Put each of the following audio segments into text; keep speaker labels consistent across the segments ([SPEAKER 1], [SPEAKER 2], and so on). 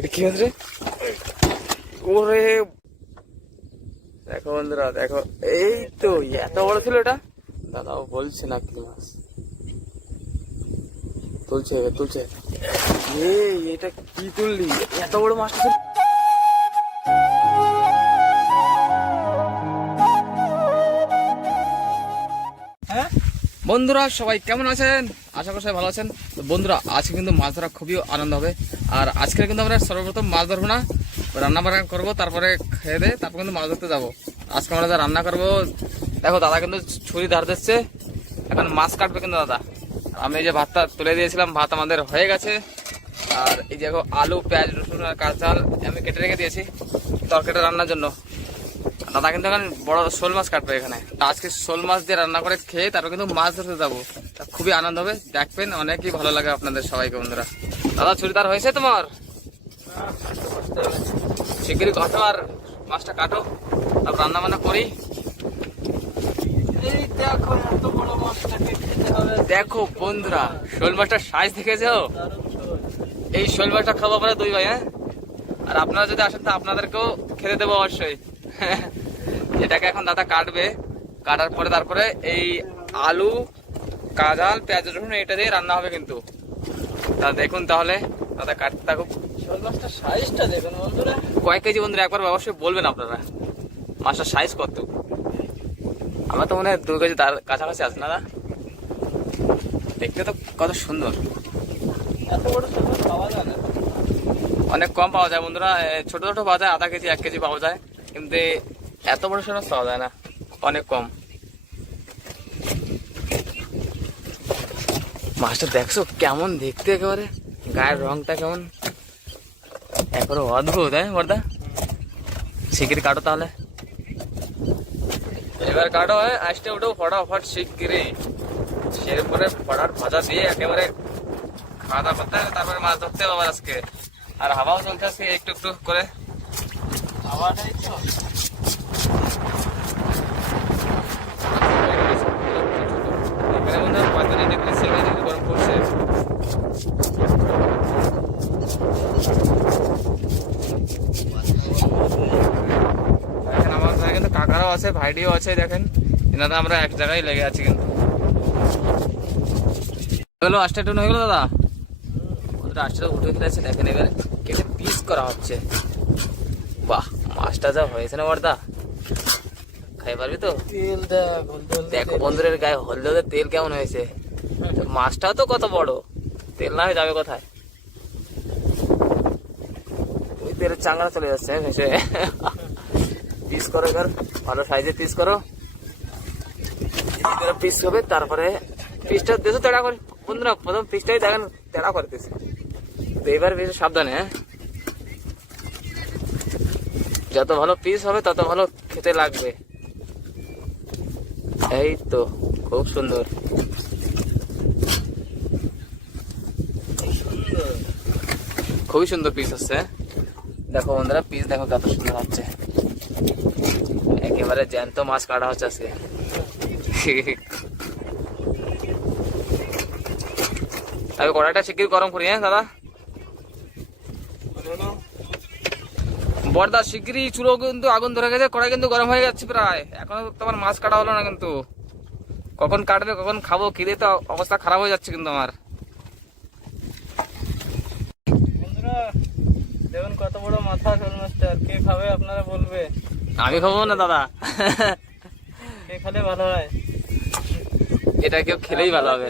[SPEAKER 1] এটা কি ওরে দেখো বন্ধুরা দেখো এই তো এত বড় ছিল এটা? দাদাও বলছে না কি মাছ। তুলছে তুলছে। এ এটা কি তুললি? এত বড় মাছটা
[SPEAKER 2] হ্যাঁ?
[SPEAKER 1] বন্ধুরা সবাই কেমন আছেন? আশা করি সবাই ভালো আছেন। তো বন্ধুরা আজকে কিন্তু মাছ ধরা খুবই আনন্দ হবে। আর আজকে কিন্তু আমরা সর্বপ্রথম মাছ ধরবো না, রান্না বান্না করব, তারপরে খেয়ে দে তারপর কিন্তু মাছ ধরতে যাব। আজকে আমরা যা রান্না করব, দেখো দাদা কিন্তু ছুরি ধার দিচ্ছে, এখন মাছ কাটবে কিন্তু দাদা। আমি যে ভাতটা তুলে দিয়েছিলাম, ভাত আমাদের হয়ে গেছে। আর এই যে দেখো আলু, পেঁয়াজ, রসুন আর কাঁচাল আমি কেটে রেখে দিয়েছি তরকারিটা রান্নার জন্য। দাদা কিন্তু এখন বড় শোল মাছ কাটবে এখানে। আজকে শোল মাছ দিয়ে রান্না করে খেয়ে তারপর কিন্তু মাছ ধরতে যাব। খুবই আনন্দ হবে, দেখবেন, অনেকই ভালো লাগে আপনাদের সবাইকে বন্ধুরা। দাদা চুড়িদার হয়েছে তোমার? শিগগিরই ঘটো আর মাছটা কাটো তারপর রান্না বান্না করি।
[SPEAKER 2] এই দেখো
[SPEAKER 1] বন্ধুরা শোল মাছটা সাইজ দেখেছ। এই শোল মাছটা খাব আমরা দুই ভাই হ্যাঁ? আর আপনারা যদি আসেন তো আপনাদেরকেও খেতে দেবো অবশ্যই। এটাকে এখন দাদা কাটবে। কাটার পরে তারপরে এই আলু কাজাল পেঁয়াজ রসুন এটা দিয়ে রান্না হবে কিন্তু। তা দেখুন তাহলে। দাদা কাটতে থাকুক।
[SPEAKER 2] মাছটার সাইজটা দেখুন বন্ধুরা
[SPEAKER 1] কয়েক কেজি বন্ধুরা একবার অবশ্যই বলবেন আপনারা। মাছটার সাইজ কত? আমার তো মনে হয় দু কেজি তার কাছাকাছি আছে, না দেখতে তো কত সুন্দর।
[SPEAKER 2] এত বড় মাছ পাওয়া যায় না
[SPEAKER 1] অনেক কম পাওয়া যায় বন্ধুরা। ছোট ছোট পাওয়া যায়, আধা কেজি, এক কেজি পাওয়া যায়। কিন্তু এত বড় সড়ক পাওয়া যায় না। অনেক কম। মাছটা দেখছ কেমন দেখতে একেবারে? গায়ের রংটা কেমন? একবারে অদ্ভুত হ্যাঁ বর্দা? শিগগিরি কাটো তাহলে। এবার কাটো হ্যাঁ আসতে উঠো, ফটাফট শিগগিরি সেরপরে ফটার ভাজা দিয়ে একেবারে খাওয়া দাওয়া করতে তারপরে মাছ ধরতে হবে আজকে। আর হাওয়াও চলছে আজকে, একটু একটু করে।
[SPEAKER 2] খাওয়াটাই তো।
[SPEAKER 1] হয় পঁয়তাল্লিশ ডিগ্রি সেভেন ডিগ্রি গরম পড়ছে দেখেন আমার এখানে কিন্তু কাকারাও আছে ভাইডিও আছে দেখেন। এনারা আমরা এক জায়গায় লেগে আছি কিন্তু। হলো আটটা টন হয়ে গেলো দাদা? ওদের আটটা উঠে ফেলেছে দেখেন এবারে। কেটে পিস করা হচ্ছে। বাহ মাছটা যা হয়েছে না বর্দা? খাই পারবি তো?
[SPEAKER 2] তেল দেখ।
[SPEAKER 1] বন্ধুরের গায়ে হলদে তেল কেমন হয়েছে। মাছটাও তো কত বড়। তেল না হয়ে যাবে কোথায়? তেলের চাঙ্গা চলে যাচ্ছে, ভেসে। পিস করো এবার, ভালো সাইজে পিস করো। পিস হবে, তারপরে পিসটা দেশো তেড়া করে। বন্ধুরা, প্রথম পিসটাই দেখেন, তেড়া করতেছে তো এবার বেশি সাবধানে। যত ভালো পিস হবে, তত ভালো খেতে লাগবে। এই তো, খুব সুন্দর। খুবই সুন্দর পিস হচ্ছে। দেখো বন্ধুরা পিস দেখো কত সুন্দর হচ্ছে। একেবারে জ্যান্ত মাছ কাটা হচ্ছে আজকে। আমি কড়াইটা শিগগির গরম করি হ্যাঁ দাদা। বর্দা শিগগিরই চুলো কিন্তু আগুন ধরে গেছে, কড়াই কিন্তু গরম হয়ে যাচ্ছে প্রায়। এখনও তোমার মাছ কাটা হলো না কিন্তু। কখন কাটবে, কখন খাব, খিদে তো অবস্থা খারাপ হয়ে যাচ্ছে কিন্তু আমার
[SPEAKER 2] বন্ধুরা দেখুন কত বড় মাথা শোল মাছটা কে খাবে আপনারা বলবে।
[SPEAKER 1] আমি খাব না দাদা?
[SPEAKER 2] কে খেলে ভালো হয়?
[SPEAKER 1] এটা কেউ খেলেই ভালো হবে।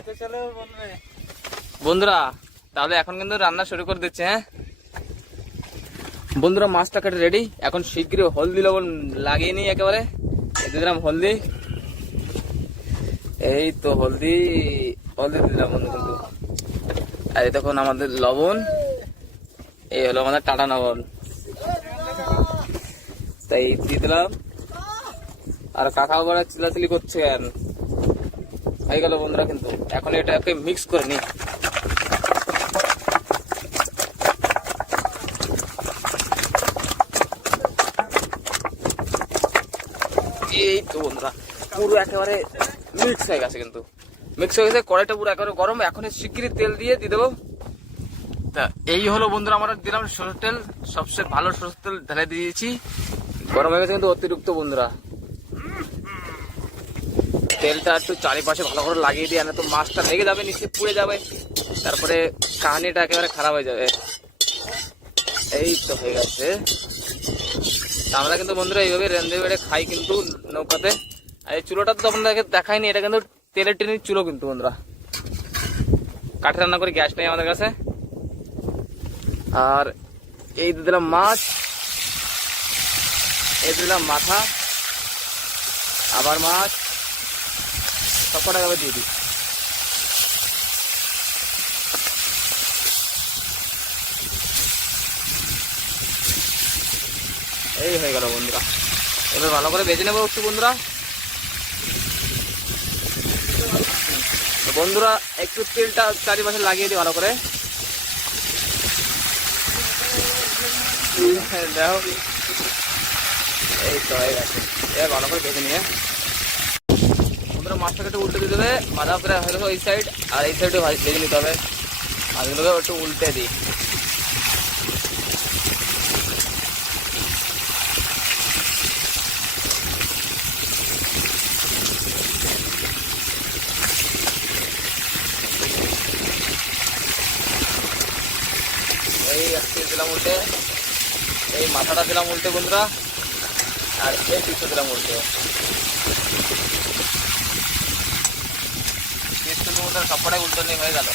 [SPEAKER 1] বন্ধুরা তাহলে এখন কিন্তু রান্না শুরু করে দিচ্ছে হ্যাঁ? বন্ধুরা মাছটা কাটে রেডি এখন শীঘ্রই হলদি লবণ লাগিয়ে নিই একেবারে। দিলাম হলদি। এই তো হলদি হলদি দিলাম বন্ধু কিন্তু। আর এই তখন আমাদের লবণ। এই হলো আমাদের টাটা লবণ তাই দিয়ে দিলাম। আর কাকাও বড় চিলাচিলি করছেন হয়ে গেল বন্ধুরা কিন্তু। এখন এটাকে মিক্স করে নিই। এই তো বন্ধুরা, পুরো একেবারে মিক্স হয়ে গেছে কিন্তু। মিক্স হয়ে গেছে, কড়াইটা পুরো একেবারে গরম। এখন শিগগিরই তেল দিয়ে দিয়ে দেবো। তা এই হলো বন্ধুরা আমরা দিলাম সরষের তেল। সবচেয়ে ভালো সরষের তেল ঢেলে দিয়েছি। গরম হয়ে গেছে কিন্তু অতিরিক্ত বন্ধুরা। তেলটা একটু চারিপাশে ভালো করে লাগিয়ে দিয়ে, না তো মাছটা লেগে যাবে, নিচে পুড়ে যাবে। তারপরে কাহানিটা একেবারে খারাপ হয়ে যাবে। এই তো হয়ে গেছে। আমরা কিন্তু বন্ধুরা এইভাবে রেঁধে বেড়ে খাই কিন্তু নৌকাতে। আর এই চুলোটা তো আপনাদেরকে দেখাইনি, এটা কিন্তু তেলের টেনের চুলো কিন্তু বন্ধুরা। কাঠে রান্না করে গ্যাস নেই আমাদের কাছে। আর এই দিলাম মাছ। এই দিলাম মাথা। আবার মাছ। সব কটা দিয়ে দিই। এই হয়ে গেল বন্ধুরা। এবার ভালো করে বেজে নেব একটু বন্ধুরা। বন্ধুরা, একটু তেলটা চারিপাশে লাগিয়ে দিই ভালো করে। দেখো এই তো এবার ভালো করে বেজে নিয়ে বন্ধুরা মাছটাকে একটু উল্টে দিতে হবে মাথা করে ওই সাইড আর এই সাইডে ভেজে নিতে হবে মাছগুলোকে একটু উল্টে দিই এই আজকে দিলাম উল্টে। এই মাথাটা দিলাম উল্টে বন্ধুরা, আর এই পিছু দিলাম উল্টে। পিছু সবকটাই উল্টো নিয়ে হয়ে গেল।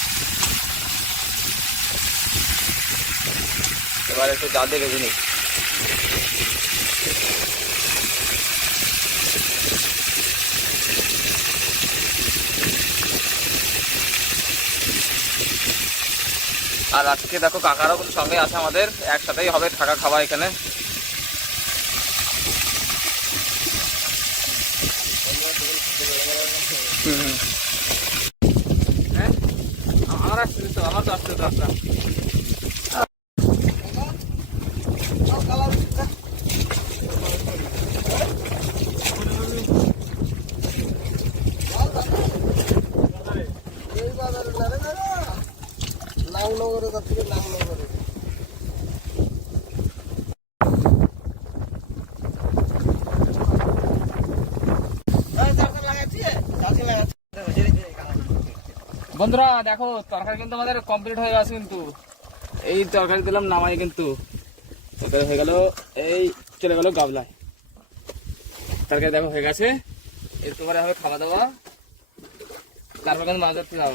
[SPEAKER 1] এবার একটু জাল দিয়ে ভেজে নিই। আর আজকে দেখো কাকারাও সঙ্গে আছে আমাদের একসাথেই হবে থাকা খাওয়া এখানে হুম। হ্যাঁ? আমার আসছে তো আমার তো আসছে তো আপনার বন্ধুরা, দেখো, তরকারি কিন্তু আমাদের কমপ্লিট হয়ে গেছে কিন্তু। এই তরকারি দিলাম নামাই কিন্তু। তরকারি হয়ে গেল, এই চলে গেল গাবলায়। তরকারি দেখো হয়ে গেছে। এরপরে হবে খাওয়া দাওয়া। তারপর কিন্তু মাছ ধরতে যাব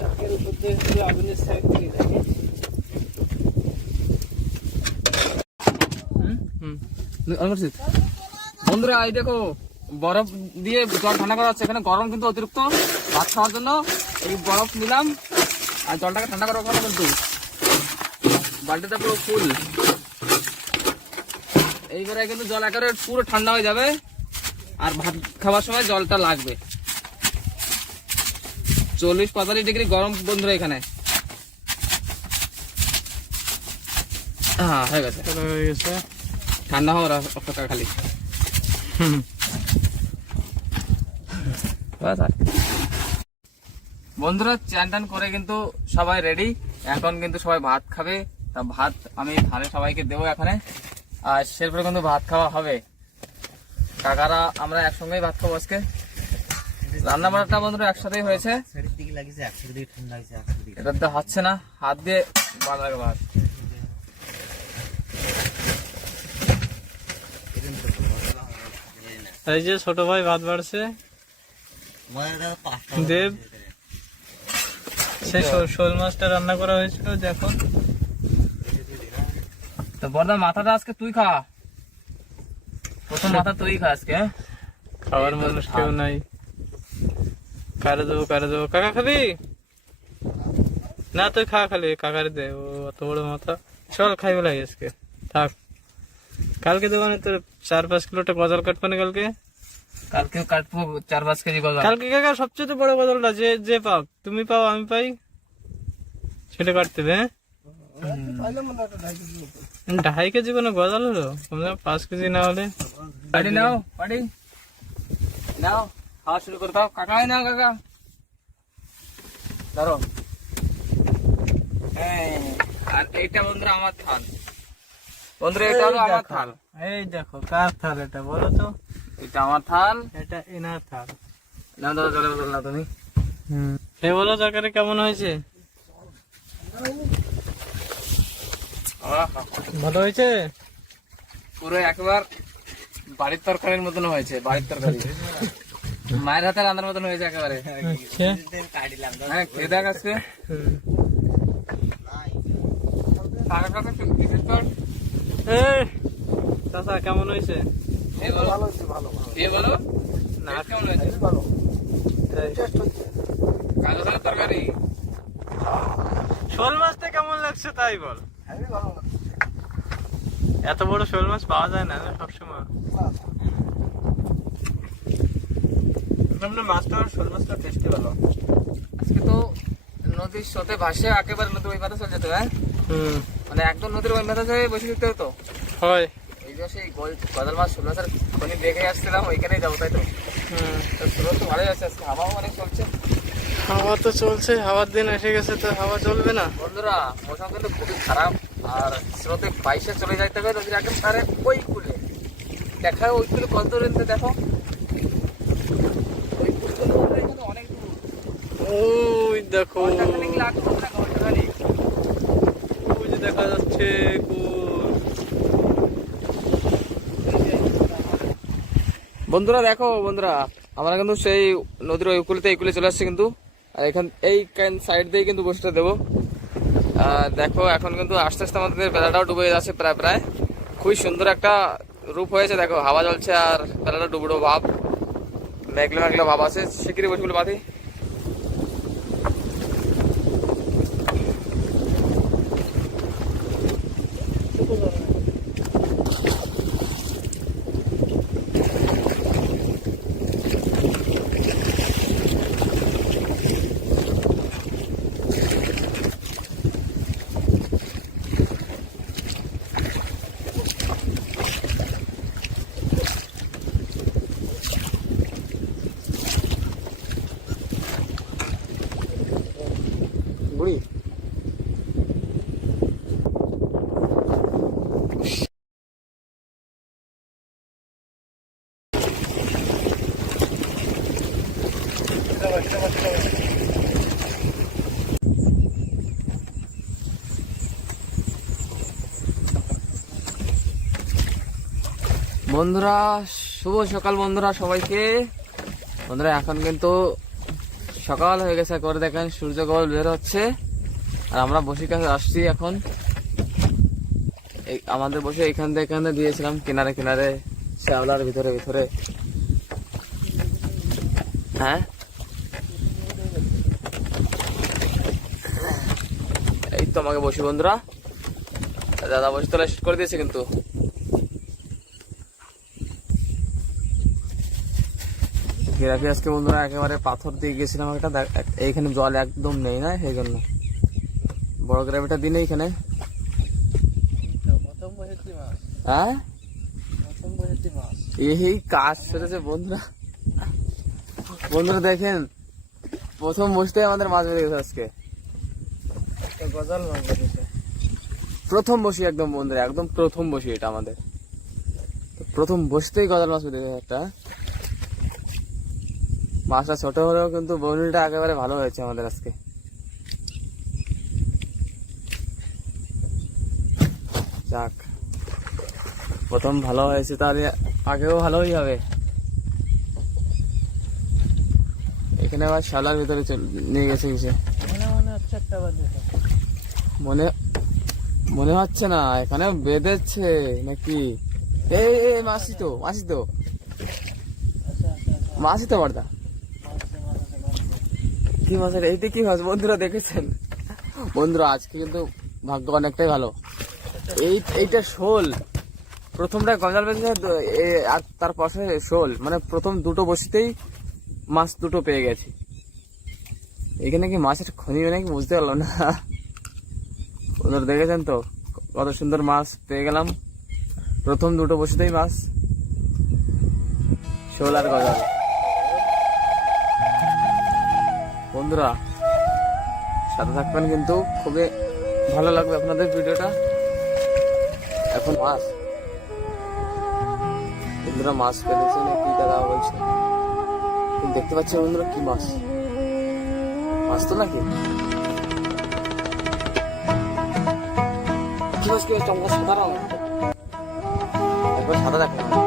[SPEAKER 1] টাকের উপর দিয়ে বন্ধুরা, এই দেখো, বরফ দিয়ে জল ঠান্ডা করা হচ্ছে। এখানে গরম কিন্তু অতিরিক্ত। ভাত খাওয়ার জন্য এই বরফ নিলাম। আর জলটাকে ঠান্ডা করার হবে কিন্তু বালতিটা পুরো ফুল। এইবারে কিন্তু জল একেবারে পুরো ঠান্ডা হয়ে যাবে। আর ভাত খাওয়ার সময় জলটা লাগবে। চল্লিশ পঁয়তাল্লিশ ডিগ্রি গরম বন্ধুরা এখানে। হ্যাঁ হয়ে গেছে। ঠান্ডা হওয়ার অপেক্ষা খালি। বন্ধুরা চ্যান টান করে কিন্তু সবাই রেডি এখন কিন্তু সবাই ভাত খাবে। তা ভাত আমি থালে সবাইকে দেবো এখানে। আর সেরপরে কিন্তু ভাত খাওয়া হবে। কাকারা আমরা একসঙ্গেই ভাত খাব আজকে। রান্না বান্নাটা বন্ধুরা একসাথেই হয়েছে। এটা তো হচ্ছে না হাত দিয়ে বাঁধা ভাত।
[SPEAKER 2] এই যে ছোট ভাই ভাত বাড়ছে।
[SPEAKER 3] আমাদের
[SPEAKER 2] দেব সে শোল- মাছটা রান্না করা হয়েছিল যে এখন
[SPEAKER 1] তো বর্দা মাথাটা আজকে তুই খা। প্রথম মাথা তুই খা আজকে হ্যাঁ?
[SPEAKER 2] খাওয়ার মানুষ কেউ নাই। কারে দেবো কারে দেবো? কাকা খাবি? না তুই খা খালি কাকারে দে। ও অত বড় মাথা। চল খাইবে লাগে আজকে। থাক। কালকে দোকানে তোর চার পাঁচ কিলোটা গজাল কাটবো না কালকে?
[SPEAKER 1] কালকে কাটবো চার পাঁচ কেজি গজা
[SPEAKER 2] কালকে কাকা সবচেয়ে বড় গজালটা যে যে পাও। তুমি পাও আমি পাই। সেটা কাটতে হবে হ্যাঁ? ঢাই কেজি কোনো গজাল হলো? পাঁচ কেজি না হলে।
[SPEAKER 1] পাটি নাও পাটি। নাও। খাওয়া শুরু করে দাও। কাকা হয় না কাকা? ধরো আর এইটা বন্ধুরা আমার থাল। বন্ধুরা এটা হলো আমার থাল।
[SPEAKER 2] এই দেখো কার থাল এটা বলো তো?
[SPEAKER 1] এটা আমার থাল।
[SPEAKER 2] এটা এনার থাল।
[SPEAKER 1] না দাদা জলে বদল না তুমি।
[SPEAKER 2] হুম। সে বলো তরকারি কেমন হয়েছে? ভালো হয়েছে?
[SPEAKER 1] পুরো একবার বাড়ির তরকারির মতন হয়েছে বাড়ির তরকারি। মায়ের হাতে রান্নার মতন হয়েছে একেবারে।
[SPEAKER 2] আচ্ছা।
[SPEAKER 1] হ্যাঁ খেয়ে দেখ আজকে।
[SPEAKER 2] চাচা কেমন হয়েছে? না।
[SPEAKER 1] কেমন হয়েছে। কালো কালো তরকারি?
[SPEAKER 2] শোল মাছটা কেমন লাগছে তাই বল। এত বড় শোল মাছ পাওয়া যায় না সবসময়? মাছটা শোল মাছটা টেস্টি ভালো।
[SPEAKER 1] আজকে তো নদীর স্রোতে ভাসে একেবারে নদী ওই মাথা চলে যেত হ্যাঁ? মানে একদম নদীর ওই বসে হতো।
[SPEAKER 2] হয়।
[SPEAKER 1] যে সেই গোল মাছ খনি দেখে আসছিলাম ওইখানেই যাব তাই তো? তো স্রোত তো ভালোই আছে আজকে হাওয়াও অনেক চলছে।
[SPEAKER 2] হাওয়া তো চলছে হাওয়ার দিন এসে গেছে তো হাওয়া চলবে না।
[SPEAKER 1] বন্ধুরা মৌসুম কিন্তু খুবই খারাপ আর স্রোতে বাইশে চলে যাইতে হবে নদীর একদম সারে ওই কুলে। দেখা ওই কুলে কত দেখো ওই কুল তো নদীর এখানে অনেক দূর
[SPEAKER 2] ওই দেখো। ওই যে দেখা যাচ্ছে।
[SPEAKER 1] বন্ধুরা দেখো বন্ধুরা আমরা কিন্তু সেই নদীর ওই কুলতে এই কুলে চলে আসছি কিন্তু। আর এখান এই সাইড দিয়ে কিন্তু বসে দেবো। আর দেখো এখন কিন্তু আস্তে আস্তে আমাদের বেলাটাও ডুবে যাচ্ছে প্রায় প্রায়। খুবই সুন্দর একটা রূপ হয়েছে দেখো হাওয়া চলছে আর বেলাটা ডুবুডো ভাব। মেঘলা মেঘলা ভাব আছে। শিগগিরই বসে বলে বাঁধি বুড়ি বন্ধুরা, শুভ সকাল বন্ধুরা সবাইকে। বন্ধুরা, এখন কিন্তু সকাল হয়ে গেছে, করে দেখেন সূর্য কেবল বের হচ্ছে। আর আমরা বসে কাছে আসছি এখন। আমাদের বসে এখান থেকে এখানে দিয়েছিলাম, কিনারে কিনারে, শ্যাওলার ভিতরে ভিতরে। হ্যাঁ? এই তো আমাকে বসি বন্ধুরা। দাদা বসে তোলা শেষ করে দিয়েছে কিন্তু। গ্রাফি আজকে বন্ধুরা একেবারে পাথর দিয়ে গেছিলাম একটা এইখানে জল একদম নেই না সেই জন্য। বড় গ্রাফিটা দিনে এইখানে।
[SPEAKER 2] প্রথম
[SPEAKER 1] হ্যাঁ? এই কাজ সেরেছে বন্ধুরা। বন্ধুরা দেখেন প্রথম বসতে আমাদের মাছ বেঁধে গেছে আজকে।
[SPEAKER 2] একটা গজাল মাছ
[SPEAKER 1] প্রথম বসি একদম বন্ধুরা একদম প্রথম বসি এটা আমাদের। প্রথম বসতেই গজাল মাছ বেঁধে গেছে একটা। মাছটা ছোট হলেও কিন্তু বনুলটা একেবারে ভালো হয়েছে আমাদের আজকে। যাক প্রথম ভালো হয়েছে তাহলে আগেও ভালোই হবে। এখানে আবার শালার ভিতরে চল- নিয়ে গেছে কিছু
[SPEAKER 2] মনে মনে হচ্ছে একটা
[SPEAKER 1] মনে মনে হচ্ছে না এখানে বেঁধেছে নাকি? এই এই মাসি তো মাসি তো মাসি তো বর্দা। কি মাছ এটা? এইটা কি মাছ বন্ধুরা দেখেছেন? বন্ধুরা, আজকে কিন্তু ভাগ্য অনেকটাই ভালো। এই, এইটা শোল। প্রথমটা গজাল বেঁধেছে আর তার পাশে শোল। মানে প্রথম দুটো বসিতেই মাছ দুটো পেয়ে গেছি। এখানে কি মাছের খনি নাকি বুঝতে পারলাম না। ওদের দেখেছেন তো? কত সুন্দর মাছ পেয়ে গেলাম। প্রথম দুটো বসেতেই মাছ, শোল আর গজাল। বন্ধুরা, সাথে থাকবেন কিন্তু খুবই ভালো লাগবে আপনাদের ভিডিওটা। এখন মাছ। বন্ধুরা, মাছ পেলেছে না কি দাদা বলছে? দেখতে পাচ্ছেন বন্ধুরা কি মাছ? মাছ তো নাকি? কি মাছ, কি সাদা রঙ একবার সাদা দেখো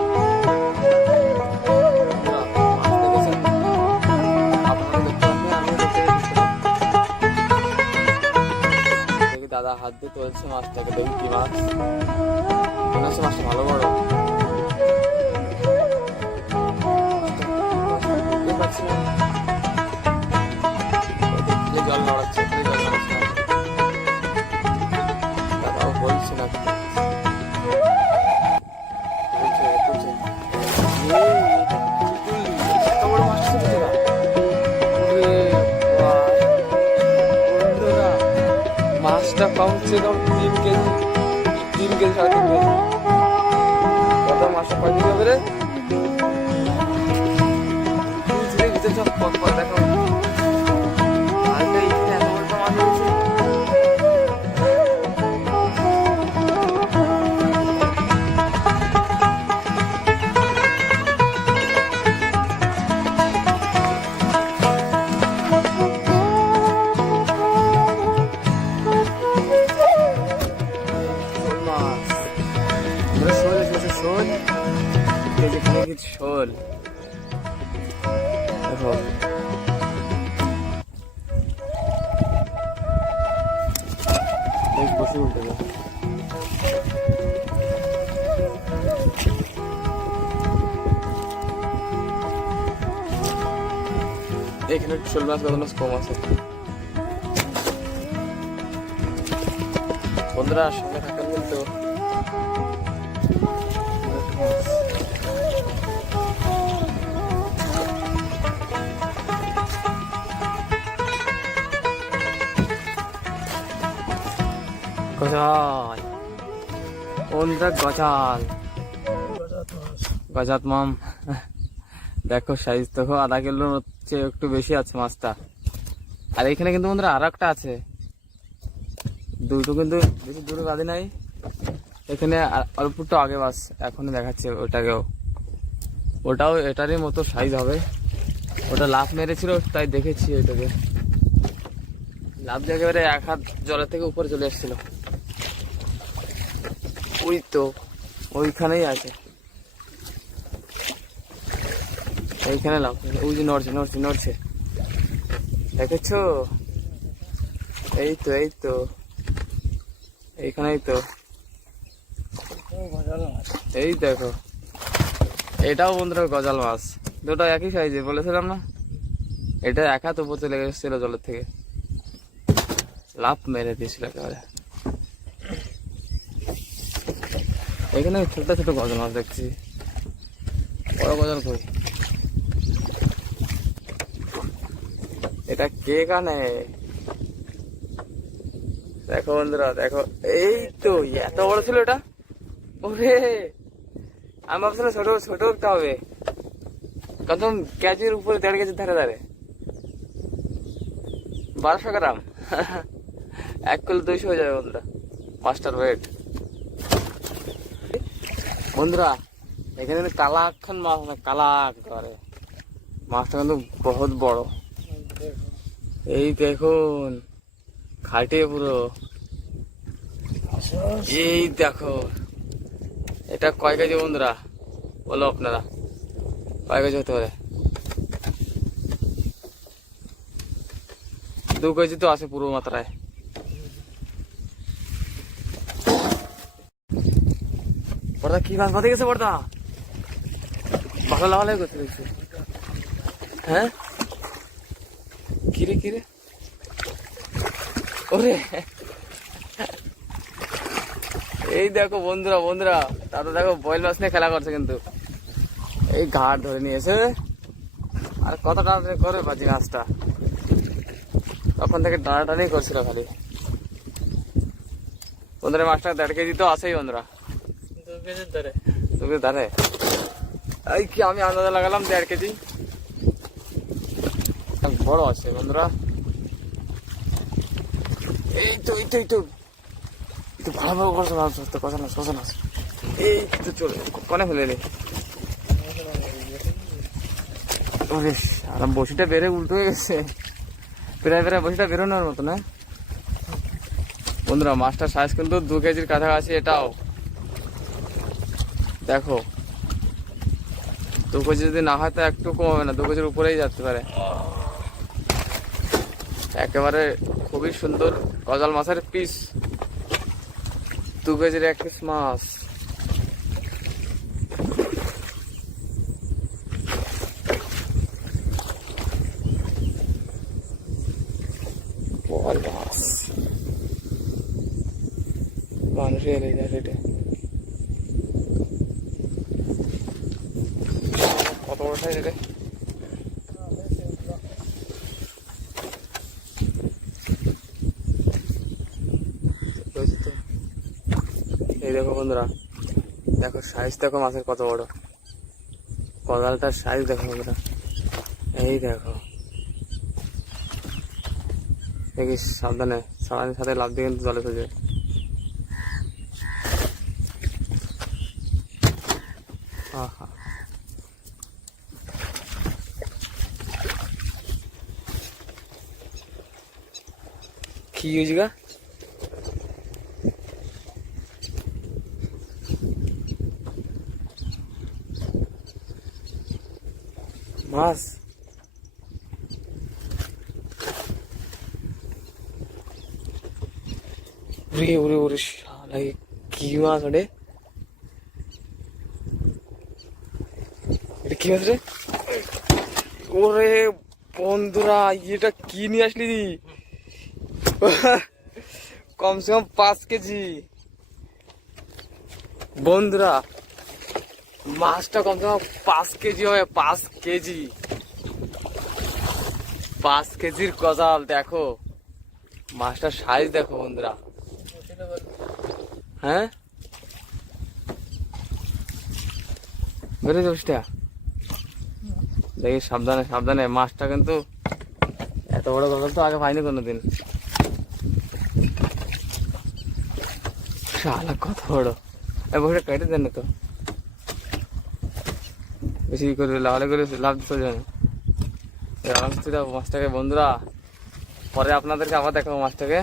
[SPEAKER 1] দাদা হাত দিয়ে তুলছে মাছটাকে দেখি কি মাছ। মনে হচ্ছে মাছটা ভালো বড়। কমসে কম তিন কেজি তিন কেজি সাড়ে তিন কেজি। কত মাসে কয় কেজি হবে শোল মাছ কত মাছ কম আছে বন্ধুরা সঙ্গে থাকেন কিন্তু গজাল বন্ধুরা গজাল গজাত মাম দেখো সাইজ দেখো আধা কিলোর হচ্ছে একটু বেশি আছে মাছটা। আর এখানে কিন্তু বন্ধুরা আর একটা আছে। দুটো কিন্তু বেশি দূরে বাঁধে নাই। এখানে অল্প আগে বাস এখনই দেখাচ্ছে ওটাকেও। ওটাও এটারই মতো সাইজ হবে। ওটা লাভ মেরেছিল, তাই দেখেছি ওইটাকে। লাভ একেবারে এক হাত জলের থেকে উপরে চলে এসেছিল। ওই তো, ওইখানেই আছে। এইখানে লাভ ওই যে নড়ছে নড়ছে নড়ছে। দেখেছ? এই তো এই তো, এইখানেই তো। এই দেখো, এটাও বন্ধুরা গজাল মাছ। দুটো একই সাইজে বলেছিলাম না? এটা এক উপর চলে গেছিল জলের থেকে। লাভ মেরে দিয়েছিল একেবারে। এখানে ছোট ছোট গজাল মাছ দেখছি। বড় গজাল কই? এটা কে কানে? দেখো বন্ধুরা, দেখো, এই তো, এত বড় ছিল এটা? ওরে, আমি ভাবছিলাম ছোট ছোট একটা হবে। কত কেজির উপরে দেড় কেজির ধারে ধারে। বারোশো গ্রাম। এক কিলো দুইশো হয়ে যাবে বন্ধুরা। মাস্টার ওয়েট বন্ধুরা, এখানে কিন্তু কালা খান মাছ কালাক ধরে মাছটা কিন্তু বহুত বড়। এই দেখুন, খাটে পুরো। এই দেখো, এটা কয় কেজি বন্ধুরা? বলো আপনারা। কয় কেজি হতে পারে? দু কেজি তো আছে পুরো মাত্রায়। বড়দা কি মাছ? বাঁধে গেছে বড়দা ভালো লাগালে দেখছি। হ্যাঁ? কিরে কিরে? ওরে। এই দেখো বন্ধুরা বন্ধুরা দাদা দেখো বয়েল মাছ নিয়ে খেলা করছে কিন্তু। এই ঘাট ধরে নিয়েছে। আর কত টানা করে বাজি মাছটা? তখন থেকে টানা টানি করছিল খালি। বন্ধুরা মাছটা দেড় কেজি তো আছেই বন্ধুরা।
[SPEAKER 2] দু কেজির ধরে
[SPEAKER 1] তুমি দাঁড়ে এই কি আমি আন্দাজে লাগালাম দেড় কেজি? বড় আছে, বন্ধুরা। এই তো এই তো এই তো। তো ভালো ভালো করছ মাছ ধরতে কথা না কথা না। এই তো, চলে, কনে ফেলে আর বসিটা বেড়ে উল্টো হয়ে গেছে। প্রায় প্রায় বসিটা বেরোনোর মতো, না? বন্ধুরা, মাছটার সাইজ কিন্তু দু কেজির কাছাকাছি, এটাও। দেখো। দু কেজি যদি না হয়, তো একটু কম হবে না, দু কেজির উপরেই যেতে পারে। একেবারে খুবই সুন্দর গজাল মাছের পিস দু কেজির এক পিস মাছ। মানুষের যায় রেটে কত বড় সাইজ রে বুঝলি তো? এই দেখো বন্ধুরা, দেখো সাইজ দেখো মাছের কত বড়। কদালটার সাইজ দেখো বন্ধুরা। এই দেখো। দেখিস সাবধানে সারাদিন সাথে লাভ দিয়ে কিন্তু জলে চলে কি হয়েছে গা? মাছ। ওরে ওরে ওরে, শালা কি মাছ ওরে এটা কি মাছ রে? ওরে বন্ধুরা, এটা কি নিয়ে আসলি কমসে কম পাঁচ কেজি। বন্ধুরা মাছটা কমসে কম পাঁচ কেজি হবে, পাঁচ কেজি। পাঁচ কেজির গজাল, দেখো। মাছটার সাইজ দেখো বন্ধুরা। হ্যাঁ? দেখি সাবধানে সাবধানে। মাছটা কিন্তু এত বড় গজাল তো আগে পাইনি কোনোদিন। শালা কত বড়। এই বসে কেটে দেন তো। বেশি করে লাগালে করে লাভ যাবে এই আরামসে মাছটাকে বন্ধুরা, পরে আপনাদেরকে আবার দেখাবো মাছটাকে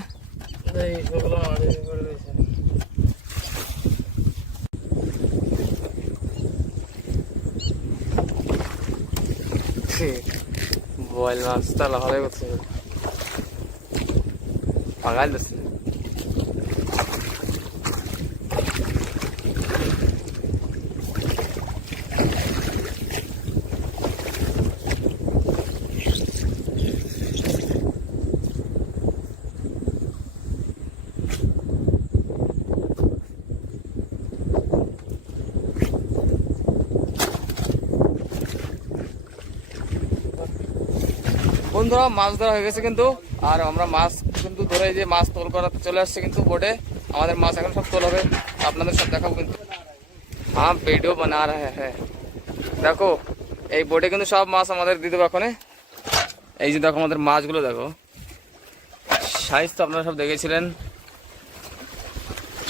[SPEAKER 1] বয়েল মাছটা লাগালে করছে। পাগাল দিচ্ছে বন্ধুরা মাছ ধরা হয়ে গেছে কিন্তু, আর আমরা মাছ কিন্তু ধরে যে মাছ তোল করা চলে আসছে কিন্তু বোটে আমাদের মাছ এখন সব তোল হবে, আপনাদের সব দেখাবো কিন্তু। হ্যাঁ ভিডিও বানা রহে হ্যাঁ। দেখো, এই বোটে কিন্তু সব মাছ আমাদের দিয়ে দেবো এখন এই যে দেখো আমাদের মাছগুলো দেখো। সাইজ তো আপনারা সব দেখেছিলেন।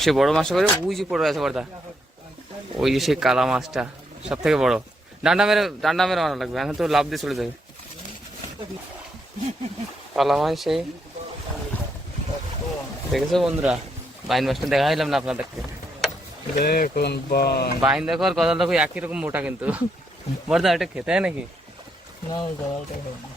[SPEAKER 1] সে বড় মাছটা করে, ওই যে পড়ে আছে বড়দা ওই যে সেই কালা মাছটা সব থেকে বড়। ডান্ডা মেরে ডান্ডা মেরে মারা লাগবে, এখন তো লাভ দিয়ে চলে যাবে। কালা মাছ সেই। দেখেছ বন্ধুরা? বাইন মাছটা দেখা দিলাম না আপনাদেরকে?
[SPEAKER 2] দেখুন বা
[SPEAKER 1] বাইন দেখো আর কথা দেখো একই রকম মোটা কিন্তু। বড়দা এটা খেতে হয় নাকি?
[SPEAKER 2] না ওই গলাটা হবে না।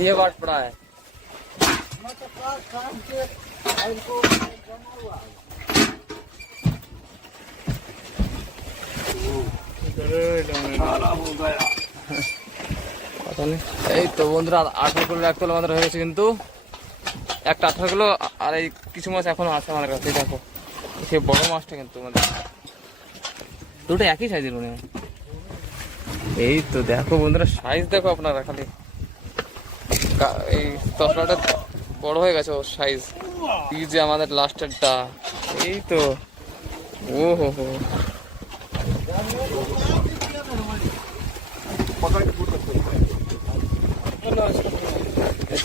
[SPEAKER 1] ये बाट पड़ा है কথা নেই। এই তো বন্ধুরা আঠারো কিলো এক কিলো আমাদের হয়ে গেছে কিন্তু একটা আঠারো কিলো আর এই কিছু মাছ এখনো আছে আমাদের কাছে এই দেখো সে বড় মাছটা কিন্তু মানে দুটো একই সাইজের মনে হয়। এই তো দেখো বন্ধুরা সাইজ দেখো আপনারা খালি। এই তসলাটা বড় হয়ে গেছে ওর সাইজ এই যে আমাদের লাস্টেরটা এই তো। ও হো হো।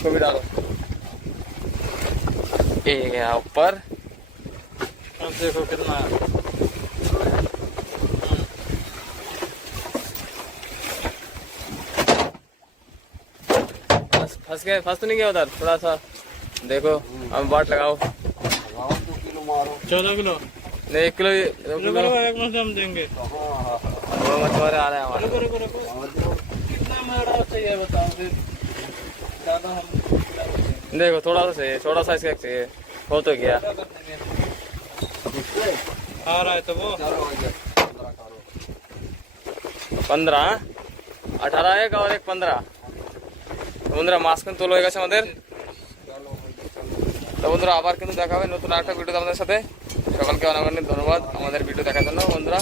[SPEAKER 1] ছবি ডালো
[SPEAKER 2] अब देखो कितना।
[SPEAKER 1] फंस फंस गए फंस तो नहीं गया उधर थोड़ा सा। देखो अब बाट लगाओ।
[SPEAKER 2] चौदह किलो।
[SPEAKER 1] नहीं एक किलो
[SPEAKER 2] एक हम देंगे।
[SPEAKER 1] मछुआरे आ रहे हैं हमारे।
[SPEAKER 2] कितना चाहिए बताओ ज़्यादा हम
[SPEAKER 1] देखो थोड़ा सा चाहिए छोटा साइज़ का चाहिए। हो तो गया
[SPEAKER 2] आ रहा है तो वो
[SPEAKER 1] पंद्रह আঠারো এক আর এক পনেরো বন্ধুরা মাছ কিন্তু তোলা হয়ে গেছে আমাদের তো বন্ধুরা আবার কিন্তু দেখা হবে নতুন আরেকটা ভিডিওতে আমাদের সাথে সকলকে অনেক অনেক ধন্যবাদ আমাদের ভিডিও দেখার জন্য বন্ধুরা